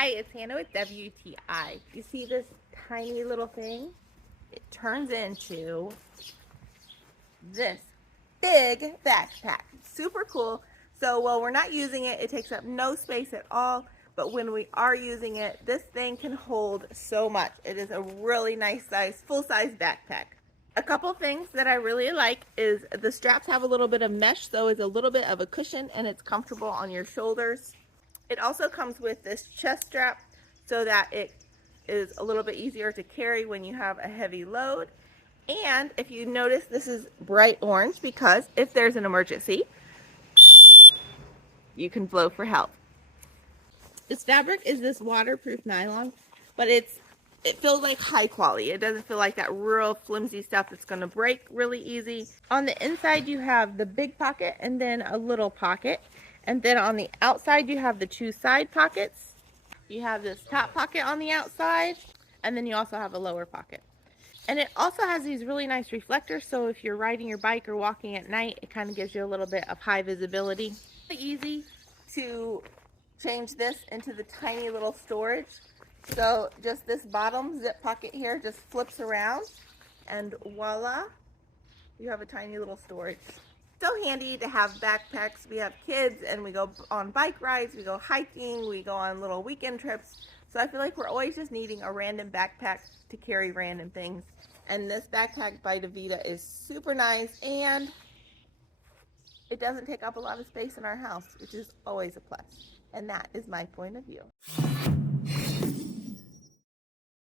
Hi, it's Hannah with WTI. You see this tiny little thing? It turns into this big backpack. Super cool. So while we're not using it, it takes up no space at all. But when we are using it, this thing can hold so much. It is a really nice size, full-size backpack. A couple things that I really like is the straps have a little bit of mesh, so it's a little bit of a cushion and it's comfortable on your shoulders. It also comes with this chest strap so that it is a little bit easier to carry when you have a heavy load. And if you notice, this is bright orange because if there's an emergency, you can blow for help. This fabric is this waterproof nylon, but it feels like high quality. It doesn't feel like that real flimsy stuff that's going to break really easy. On the inside, you have the big pocket and then a little pocket. And then on the outside, you have the two side pockets. You have this top pocket on the outside, and then you also have a lower pocket. And it also has these really nice reflectors, so if you're riding your bike or walking at night, it kind of gives you a little bit of high visibility. It's easy to change this into the tiny little storage. So just this bottom zip pocket here just flips around, and voila, you have a tiny little storage. So handy to have backpacks. We have kids and we go on bike rides, we go hiking, we go on little weekend trips. So I feel like we're always just needing a random backpack to carry random things. And this backpack by DVEDA is super nice and it doesn't take up a lot of space in our house, which is always a plus. And that is my point of view.